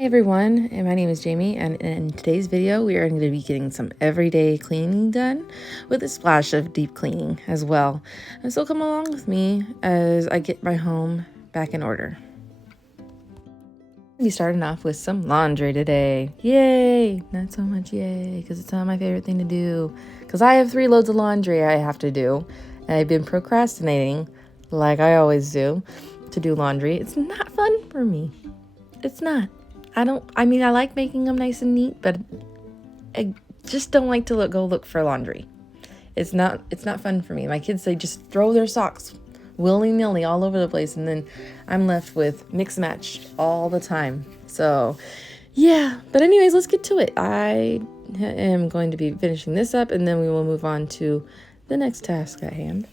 Hey everyone, and my name is Jamie, and in today's video we are going to be getting some everyday cleaning done with a splash of deep cleaning as well. And so come along with me as I get my home back in order. We'll be starting off with some laundry today. Yay! Not so much yay, because it's not my favorite thing to do. Because I have 3 loads of laundry I have to do, and I've been procrastinating, like I always do, to do laundry. It's not fun for me. It's not. I like making them nice and neat, but I just don't like to go look for laundry. It's not fun for me. My kids, they just throw their socks willy-nilly all over the place, and then I'm left with mix and match all the time. So yeah, but anyways, let's get to it. I am going to be finishing this up, and then we will move on to the next task at hand.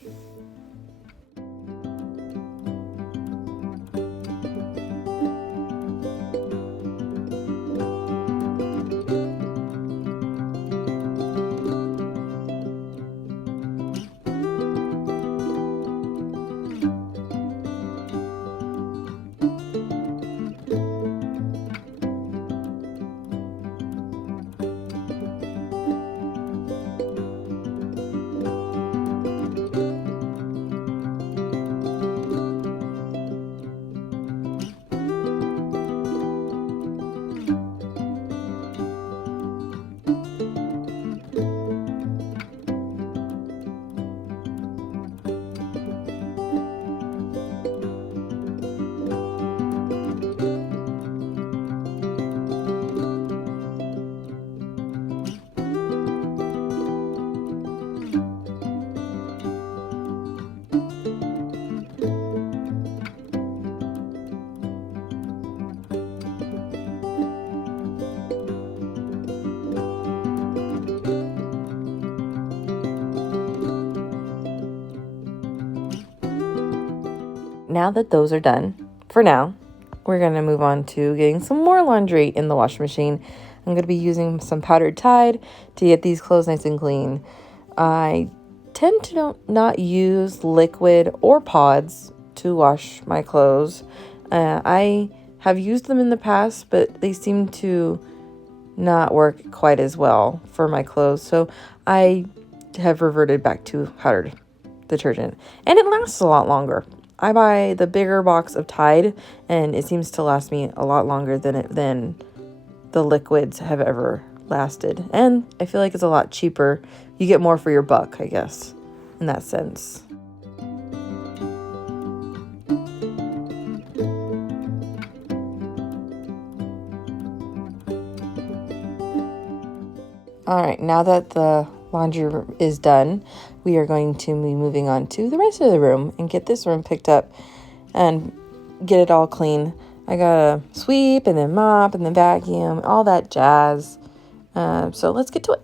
Now that those are done, for now, we're going to move on to getting some more laundry in the washing machine. I'm going to be using some powdered Tide to get these clothes nice and clean. I tend to not use liquid or pods to wash my clothes. I have used them in the past, but they seem to not work quite as well for my clothes. So I have reverted back to powdered detergent, and it lasts a lot longer. I buy the bigger box of Tide, and it seems to last me a lot longer than the liquids have ever lasted. And I feel like it's a lot cheaper. You get more for your buck, I guess, in that sense. All right, now that the laundry is done, we are going to be moving on to the rest of the room and get this room picked up and get it all clean. I gotta sweep and then mop and then vacuum, all that jazz. So let's get to it.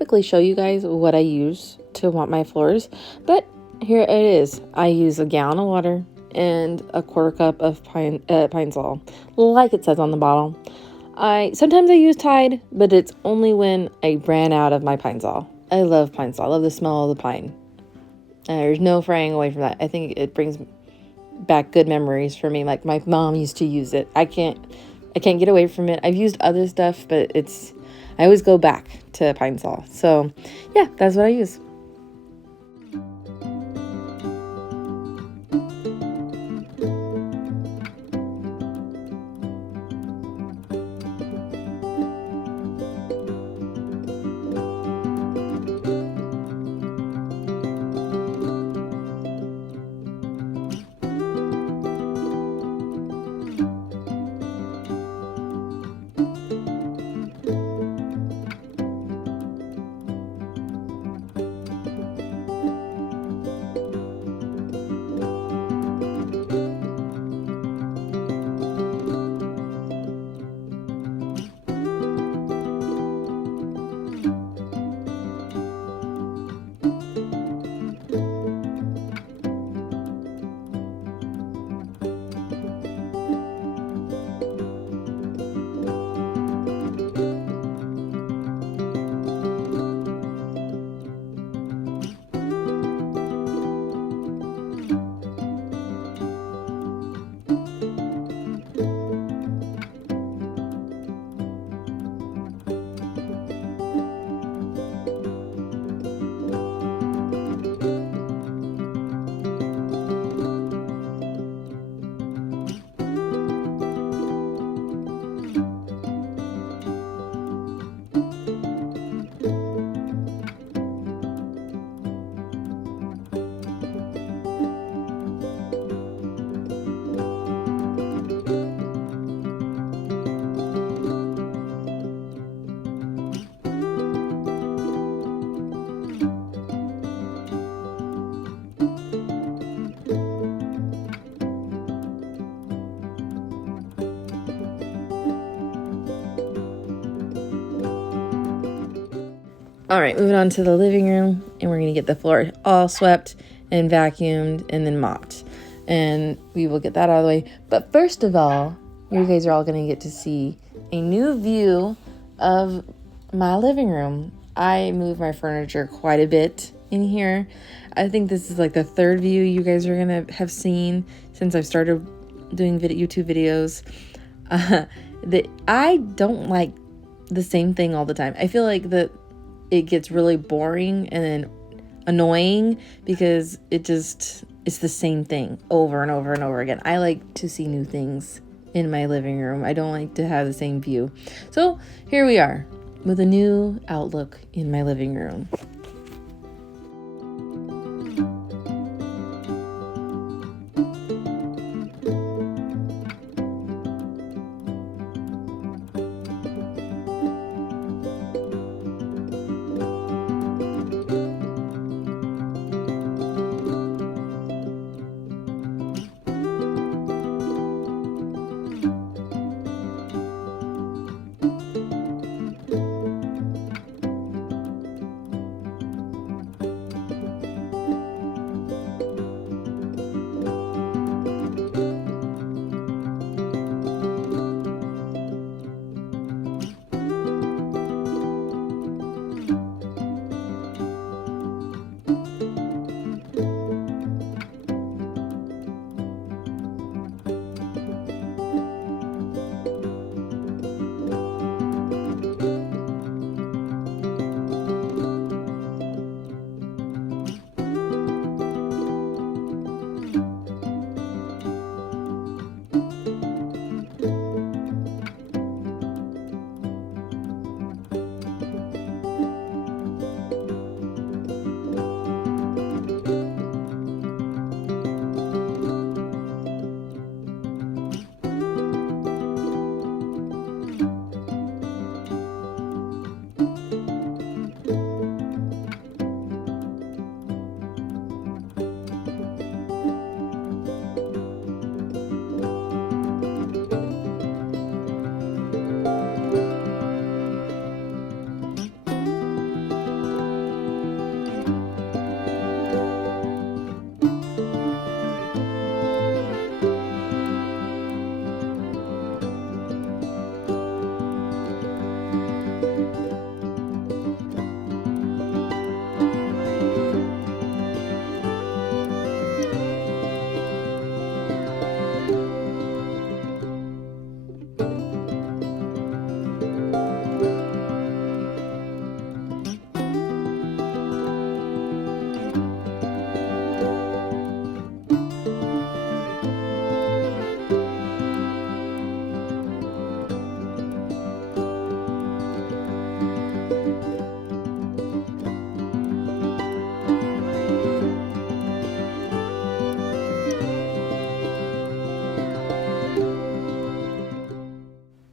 typically show you guys what I use to mop my floors, but here it is. I use a gallon of water and a quarter cup of Pine Sol, like it says on the bottle. Sometimes I use Tide, but it's only when I ran out of my Pine Sol. I love Pine Sol. I love the smell of the pine. There's no fraying away from that. I think it brings back good memories for me. Like my mom used to use it. I can't get away from it. I've used other stuff, but I always go back to Pine Sol. So yeah, that's what I use. All right, moving on to the living room, and we're going to get the floor all swept and vacuumed and then mopped. And we will get that out of the way. But first of all, you guys are all going to get to see a new view of my living room. I moved my furniture quite a bit in here. I think this is like the third view you guys are going to have seen since I've started doing YouTube videos. I don't like the same thing all the time. I feel like it gets really boring and then annoying because it's the same thing over and over and over again. I like to see new things in my living room. I don't like to have the same view. So here we are with a new outlook in my living room.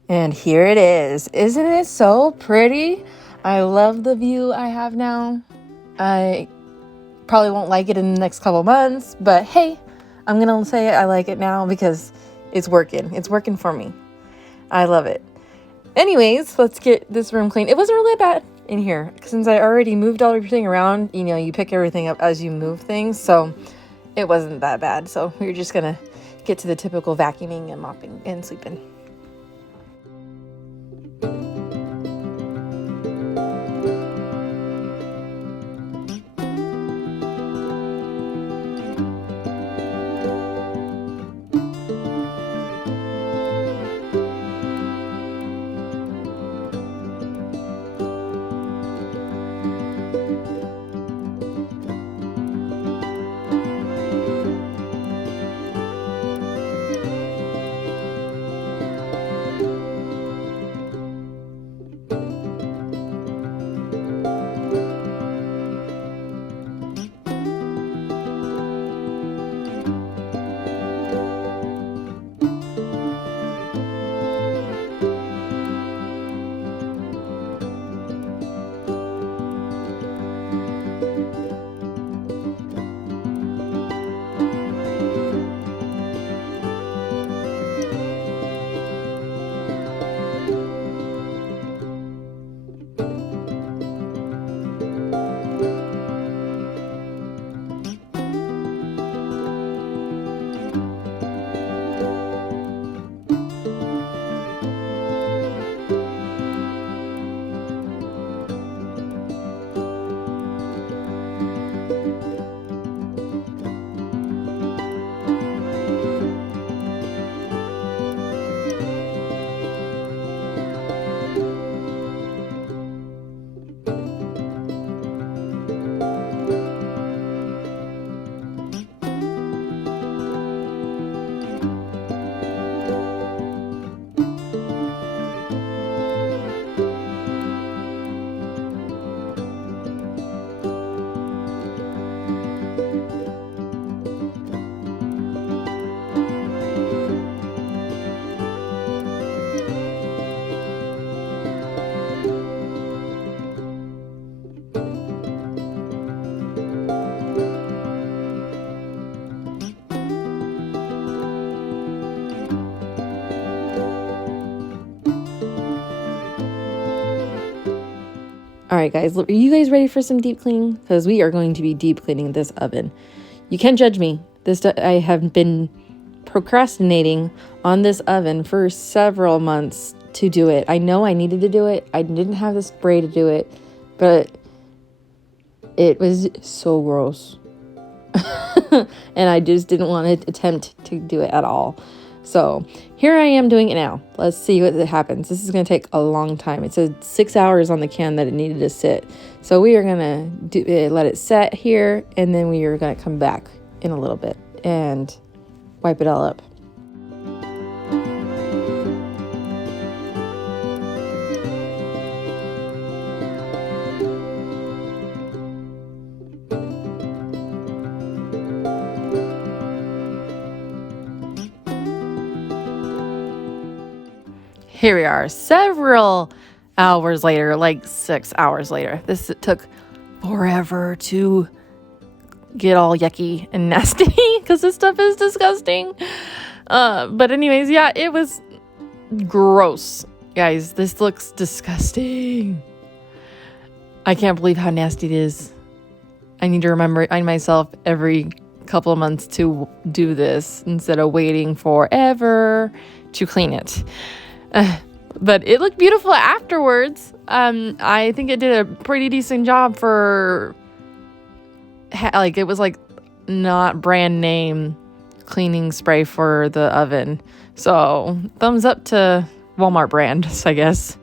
And here it is. Isn't it so pretty? I love the view I have now. I probably won't like it in the next couple months, but hey, I'm going to say I like it now because it's working. It's working for me. I love it. Anyways, let's get this room clean. It wasn't really bad in here since I already moved all everything around. You know, you pick everything up as you move things, so it wasn't that bad. So we're just going to get to the typical vacuuming and mopping and sweeping. All right, guys, are you guys ready for some deep cleaning? Because we are going to be deep cleaning this oven. You can't judge me. I have been procrastinating on this oven for several months to do it. I know I needed to do it. I didn't have the spray to do it, but it was so gross. And I just didn't want to attempt to do it at all. So here I am doing it now. Let's see what happens. This is going to take a long time. It said 6 hours on the can that it needed to sit. So we are going to let it set here, and then we are going to come back in a little bit and wipe it all up. Here we are, several hours later, like 6 hours later. This took forever to get all yucky and nasty because this stuff is disgusting. But anyways, yeah, it was gross. Guys, this looks disgusting. I can't believe how nasty it is. I need to remind myself every couple of months to do this instead of waiting forever to clean it. But it looked beautiful afterwards. I think it did a pretty decent job for it was like not brand name cleaning spray for the oven. So thumbs up to Walmart brand, I guess.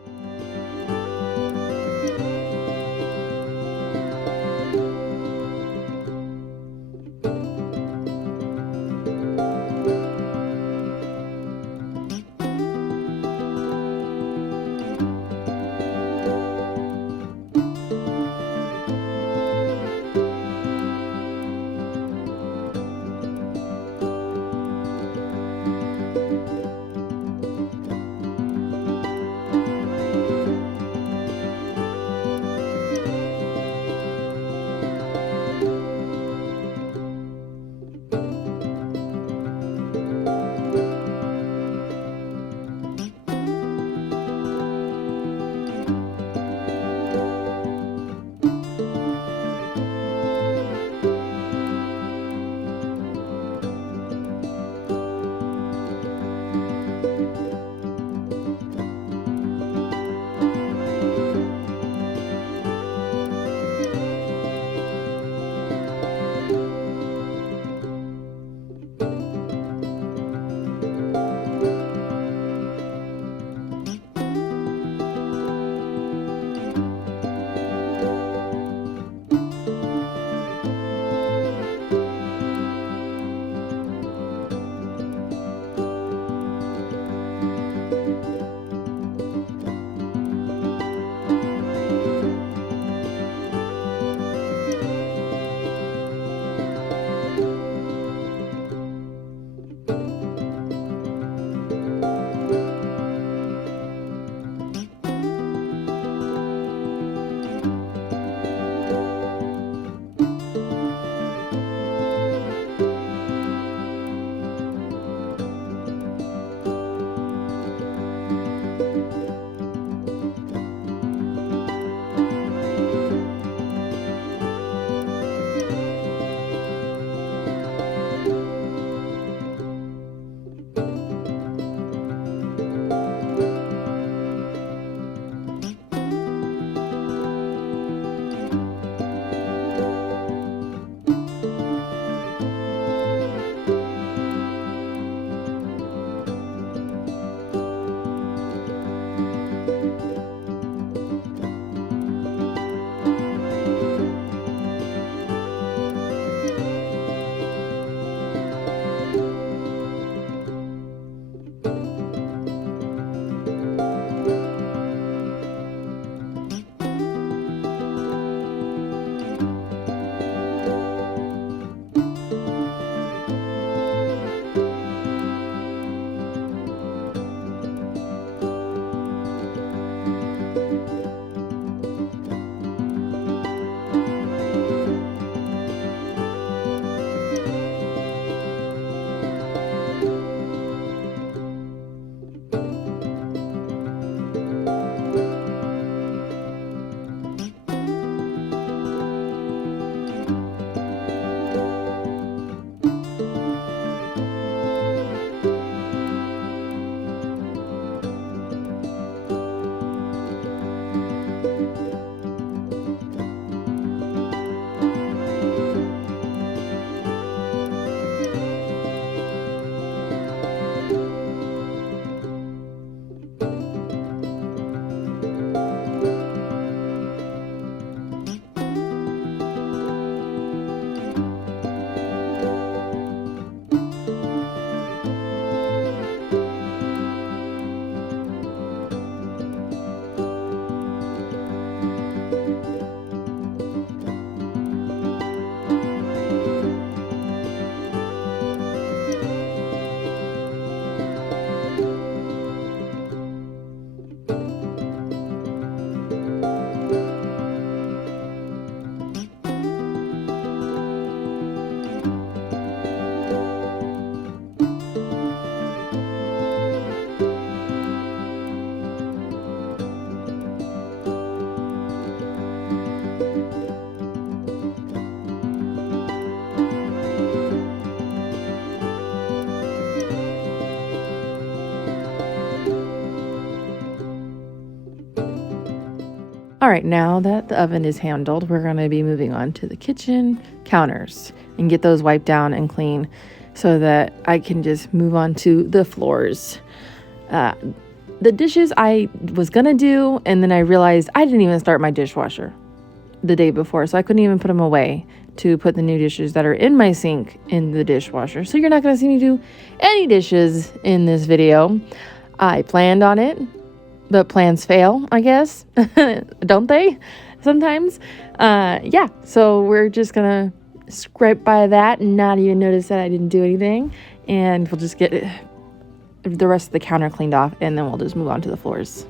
All right, now that the oven is handled, we're going to be moving on to the kitchen counters and get those wiped down and clean so that I can just move on to the floors. The dishes I was going to do, and then I realized I didn't even start my dishwasher the day before, so I couldn't even put them away to put the new dishes that are in my sink in the dishwasher. So you're not going to see me do any dishes in this video. I planned on it, but plans fail, I guess. Don't they? Sometimes. Yeah, so we're just going to scrape by that and not even notice that I didn't do anything. And we'll just get the rest of the counter cleaned off, and then we'll just move on to the floors.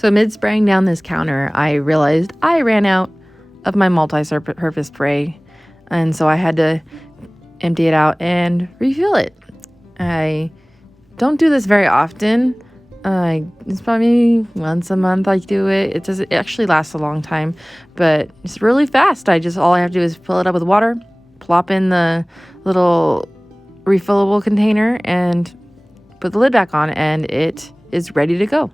So mid spraying down this counter, I realized I ran out of my multi-purpose spray, and so I had to empty it out and refill it. I don't do this very often. It's probably once a month I do it. It actually lasts a long time, but it's really fast. All I have to do is fill it up with water, plop in the little refillable container, and put the lid back on, and it is ready to go.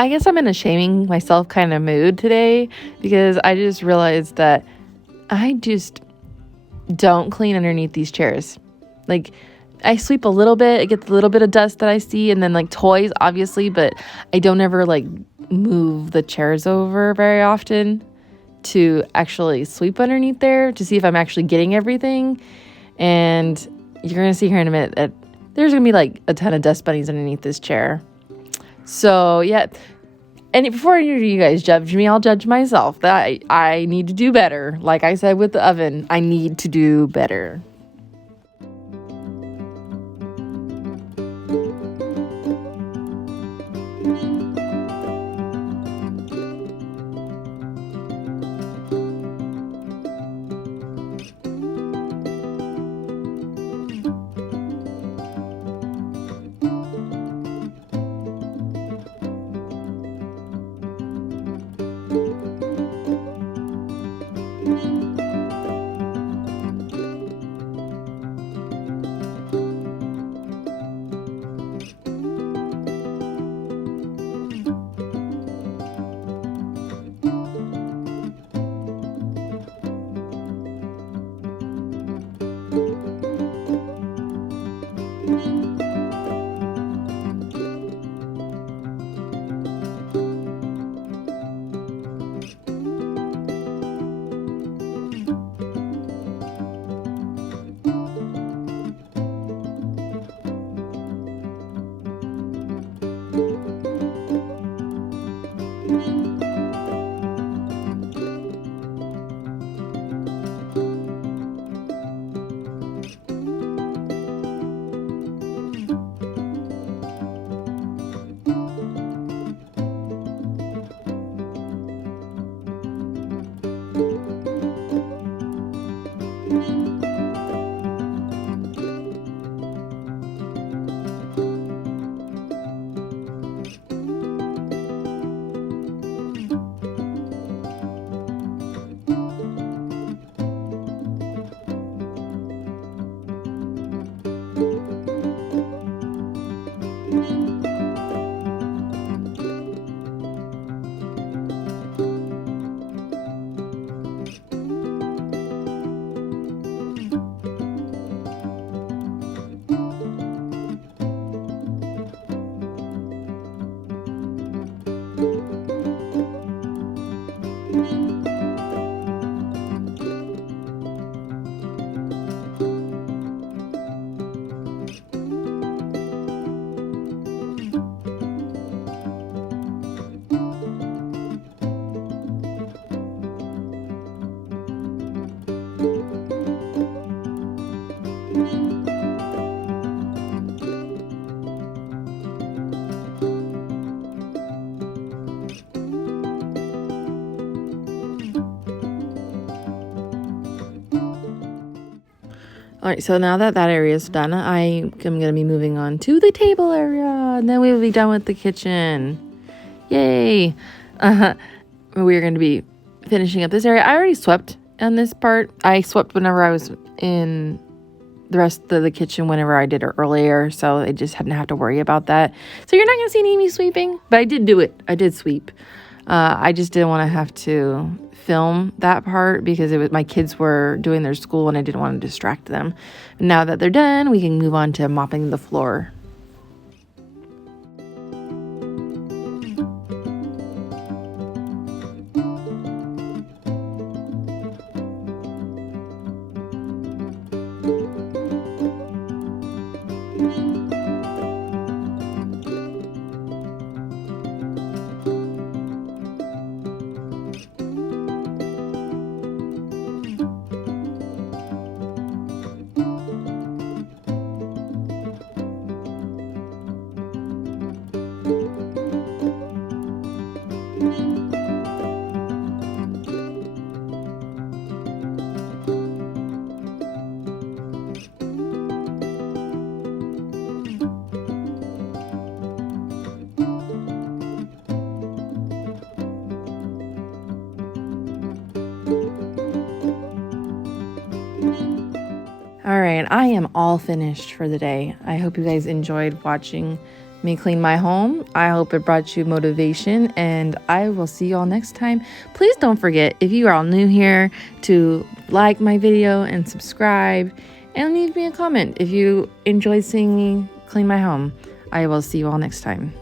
I guess I'm in a shaming myself kind of mood today because I just realized that I just don't clean underneath these chairs. Like, I sweep a little bit, it gets a little bit of dust that I see, and then like toys, obviously, but I don't ever like move the chairs over very often to actually sweep underneath there to see if I'm actually getting everything. And you're going to see here in a minute that there's going to be like a ton of dust bunnies underneath this chair. So, yeah. And before any of you guys judge me, I'll judge myself. That I need to do better. Like I said with the oven, I need to do better. All right, so now that that area is done, I am going to be moving on to the table area, and then we will be done with the kitchen. Yay! We're going to be finishing up this area. I already swept on this part. I swept whenever I was in the rest of the kitchen whenever I did it earlier, so I just hadn't have to worry about that. So you're not going to see me sweeping, but I did do it. I did sweep. I just didn't want to have to film that part because it was my kids were doing their school and I didn't want to distract them. Now that they're done, we can move on to mopping the floor. All right, I am all finished for the day. I hope you guys enjoyed watching me clean my home. I hope it brought you motivation, and I will see you all next time. Please don't forget, if you are all new here, to like my video and subscribe and leave me a comment if you enjoyed seeing me clean my home. I will see you all next time.